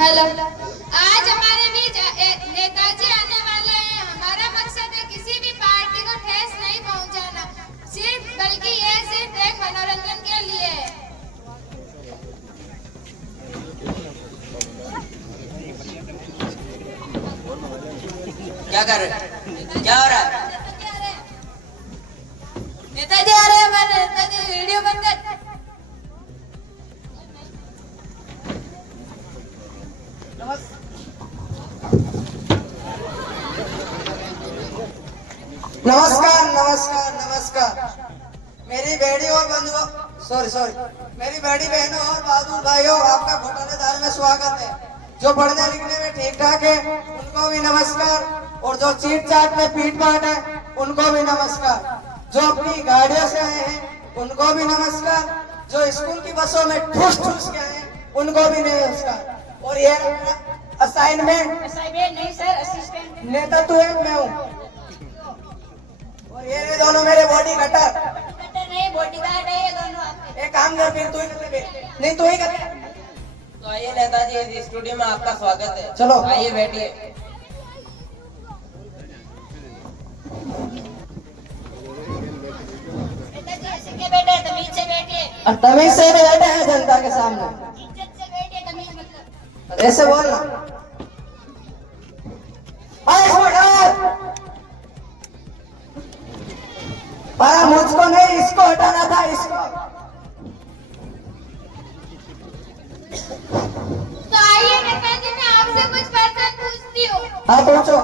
Hello, आज हमारे बीच नेताजी आने वाले हैं। हमारा मकसद है किसी भी पार्टी को ठेस नहीं पहुंचाना, बल्कि ये सिर्फ एक मनोरंजन के लिए है। क्या कर रहे हैं? क्या हो रहा है? नेताजी आ रहे हैं। हमारे नेताजी वीडियो बंद कर। नमस्कार नमस्कार नमस्कार। मेरी बेड़ी और बंधुओं सॉरी मेरी बड़ी बहनों और बहादुर भाइयों, आपका घोटालेदार में स्वागत है। जो पढ़ने लिखने में ठीक ठाक है उनको भी नमस्कार, और जो चीट चाट में पीट पाट है उनको भी नमस्कार। जो अपनी गाड़ियों से आए हैं उनको भी नमस्कार। जो स्कूल की बसों में ठूस ठूस के आए हैं उनको भी नमस्कार। और ये असाइनमेंट नहीं सर, असिस्टेंट। नेता तू है, मैं हूँ। और ये दोनों मेरे बॉडी कटर नहीं, बॉडीगार्ड है ये दोनों आपके। एक काम कर, फिर तू ही कर। नहीं तू ही कर। तो आइए नेताजी, इस स्टूडियो में आपका स्वागत है। चलो आइए बैठिए। तमीज से बैठिए। तमीज से बैठे हैं जनता के सामने। इज्जत से बैठिए। तमीज मतलब ऐसे बोलना। पर मुझको नहीं, इसको हटाना था, इसको। तो आइए नेताजी, मैं आपसे कुछ प्रश्न पूछती हूँ। हाँ पूछो।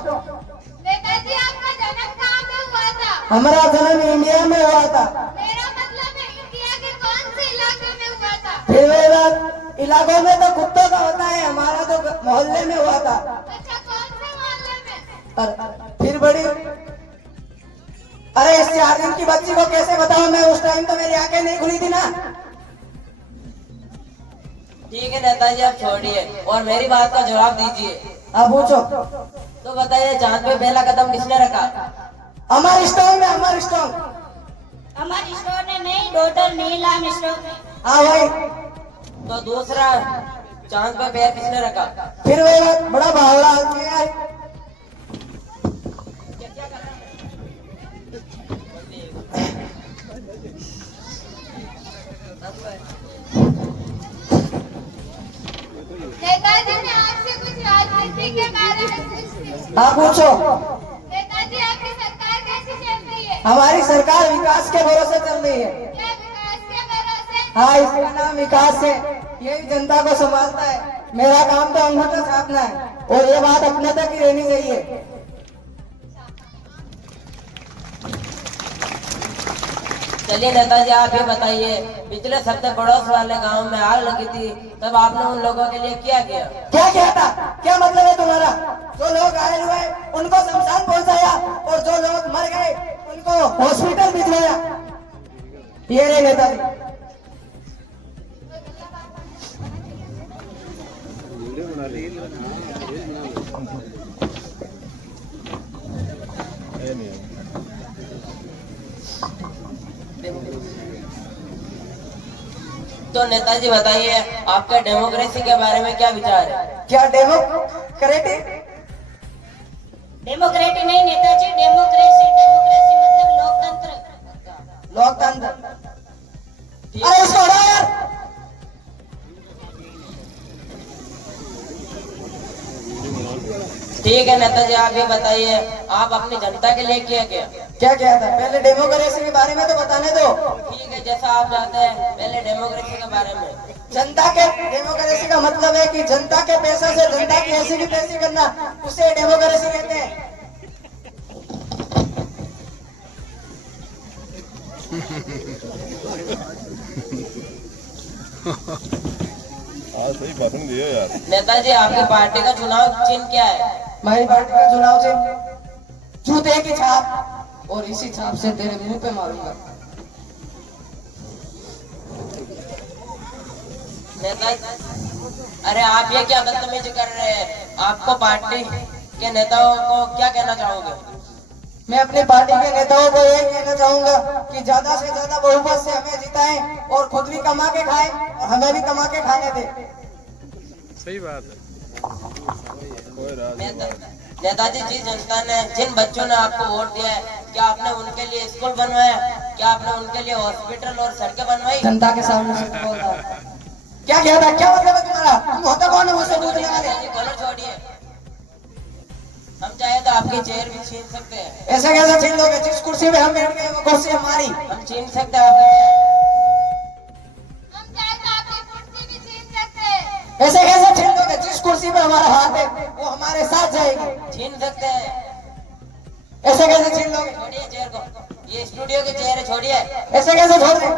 नेताजी, आपका जन्म कहाँ में हुआ था? हमारा जन्म इंडिया में हुआ था। मेरा मतलब है इंडिया के कौन से इलाके में हुआ था? फिर वही बात, इलाकों में तो कुत्तों का होता है, हमारा तो मोहल्ले में हुआ था। अच्छा, कौन से मोहल्ले में? फिर बड़ी, अरे इस 4 दिन की बच्ची को कैसे बताऊं मैं? उस टाइम तो मेरी आंखें नहीं खुली थी ना। ठीक है नेताजी, आप छोड़िए और मेरी बात का जवाब दीजिए। आप पूछो। तो बताइए, चांद पे पहला कदम किसने रखा? अमर स्टोन में, अमर स्टोन। अमर स्टोर ने नहीं, डॉक्टर नीलम स्टोर ने। हाँ भाई। तो दूसरा, चांद पे पैर किसने रखा? फिर वही बात, बड़ा भावड़ा आदमी है। नेताजी, मैं आपसे कुछ राजनीति के बारे में पूछती हूँ। हाँ पूछो। नेताजी, आपकी सरकार कैसी चल रही है? हमारी सरकार विकास के भरोसे चल रही है। क्या विकास के भरोसे? हाँ, इसका नाम विकास है। यही जनता को संभालता है। मेरा काम तो अंगूठा छापना है, और ये बात अपने तक ही रहनी चाहिए। चलिए नेताजी, आप ये बताइए, पिछले सप्ताह पड़ोस वाले गांव में आग लगी थी, तब आपने उन लोगों के लिए क्या किया? क्या किया था? क्या मतलब है तुम्हारा? जो लोग घायल हुए उनको शमशान पहुंचाया, और जो लोग मर गए उनको हॉस्पिटल भिजवाया। ये रे नेताजी। तो नेताजी बताइए, आपका डेमोक्रेसी के बारे में क्या विचार है? क्या डेमोक्रेटिक? डेमोक्रेटिक नहीं नेताजी, डेमोक्रेसी। डेमोक्रेसी मतलब लोकतंत्र। लोकतंत्र। अरे इसको हटाओ यार। ठीक है नेताजी, आप ये बताइए, आप अपनी जनता के लिए क्या किया? क्या किया था? पहले डेमोक्रेसी के बारे में तो बताने दो। ठीक है, जैसा आप चाहते हैं, पहले डेमोक्रेसी के बारे में। जनता के, डेमोक्रेसी का मतलब है कि जनता के पैसा से जनता की ऐसी की तैसी करना, उसे डेमोक्रेसी कहते हैं। सही भाषण दिया यार। नेताजी, आपकी पार्टी का चुनाव चिन्ह क्या है? हमारी पार्टी का चुनाव चिन्ह जूते की छाप, और इसी छाप से तेरे मुंह पे मारूंगा। नेताजी, अरे आप ये क्या बदतमीजी कर रहे हैं? आपको पार्टी के नेताओं को क्या कहना चाहोगे? मैं अपनी पार्टी के नेताओं को यही कहना चाहूंगा कि ज्यादा से ज्यादा बहुमत से हमें जिताएं, और खुद भी कमा के खाएं और हमें भी कमा के खाने दें। सही बात है। नेताजी जी, जनता ने जिन बच्चों ने आपको वोट दिया है, क्या आपने उनके लिए स्कूल बनवाया? क्या आपने उनके लिए हॉस्पिटल और सड़कें बनवाई? जनता के सामने से बोल रहा है। क्या किया था? क्या मतलब है तुम्हारा? तुम होता कौन है मुझसे पूछने वाले? नेताजी कॉलर छोड़िए, हम चाहे तो आपकी चेयर भी छीन सकते हैं। ऐसे कैसे छीन लोगे? जिस कुर्सी पे हम बैठ गए वो कुर्सी हमारी। हम छीन सकते हैं आपकी चेयर। हम चाहे तो आपकी कुर्सी भी छीन सकते हैं। ऐसे कैसे छीन लोगे? जिस कुर्सी पे हमारा हाथ है वो हमारे साथ जाएगी। छीन सकते हैं। ऐसे कैसे छीन लोगे? छोड़िए चेयर को, ये स्टूडियो की चेयर है, छोड़िए। ऐसे कैसे छोड़ दे?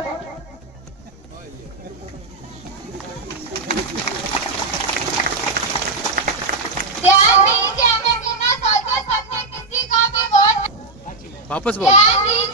ध्यान दीजिए, हमें बिना सोचे समझे किसी को भी वोट वापस बोल। ध्यान दीजिए।